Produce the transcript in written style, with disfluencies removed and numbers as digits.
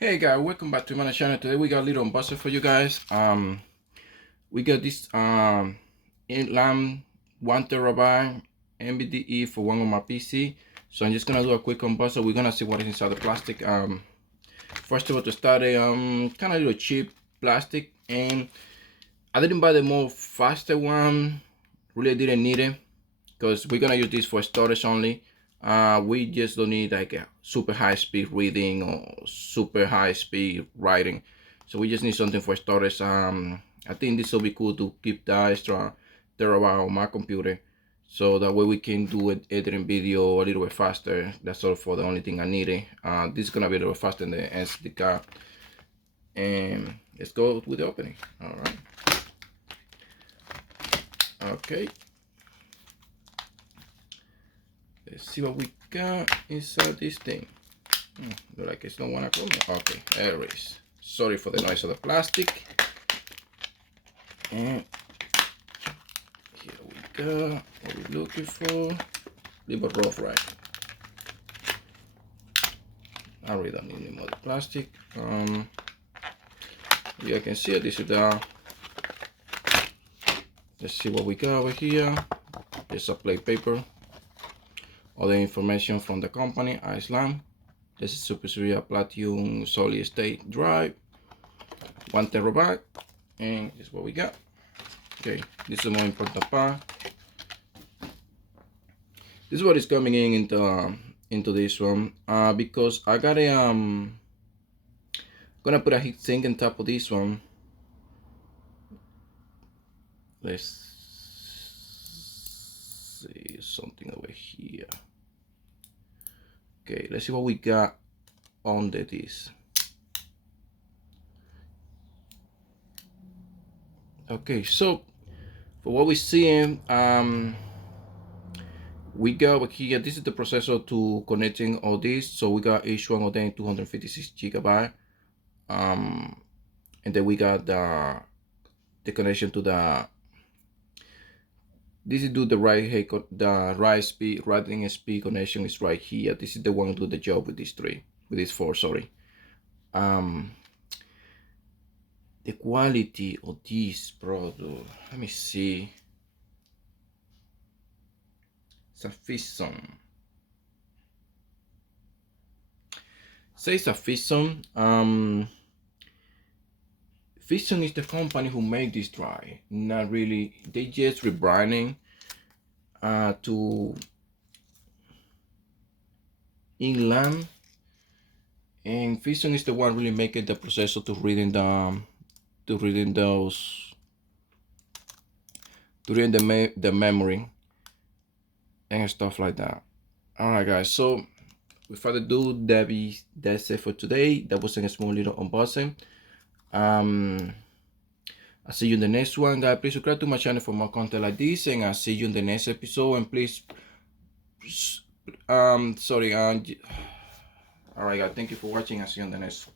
Hey guys, welcome back to my channel. Today we got a little unboxing for you guys. We got this inland 1 terabyte NVDE for one of my PC. So I'm just gonna do a quick unboxing. We're gonna see what is inside the plastic. First of all, to start, a kind of little cheap plastic, and I didn't buy the more faster one. Really didn't need it because we're gonna use this for storage only. We just don't need like a super high speed reading or super high speed writing, so we just need something for storage. I think this will be cool to keep the extra terabyte on my computer, so that way we can do editing video a little bit faster. That's all for the only thing I needed. This is gonna be a little faster than the SD card, and let's go with the opening. All right, okay. Let's see what we got inside this thing. Look like it's not wanna come. Okay, there it is. Sorry for the noise of the plastic. And here we go. What we're looking for. Little rough, right? I really don't need any more plastic. You can see it. This is the. Let's see what we got over here. There's a plate paper. All the information from the company, Iceland. This is Super Series Platinum solid state drive, 1 terabyte, and this is what we got. Okay, this is the more important part. This is what is coming into this one. Because I got a gonna put a heat sink on top of this one. Let's see something over here. Okay, let's see what we got under this. Okay, so for what we're seeing, we got over here. This is the processor to connecting all this. So we got each one of them 256 gigabyte. And then we got the connection to the. This is do the right speed, writing speed connection is right here. This is the one to do the job with these four, sorry. The quality of this product, let me see. Sufficient. Say Sufficient. Fission is the company who made this drive. Not really. They just rebranding to Inland, and Fission is the one really making the processor to reading the memory and stuff like that. All right, guys. So without ado, that's it for today. That was a small little unboxing. I'll see you in the next one, guys. Please subscribe to my channel for more content like this, and I'll see you in the next episode. And please, sorry, all right, guys. Thank you for watching. I'll see you in the next.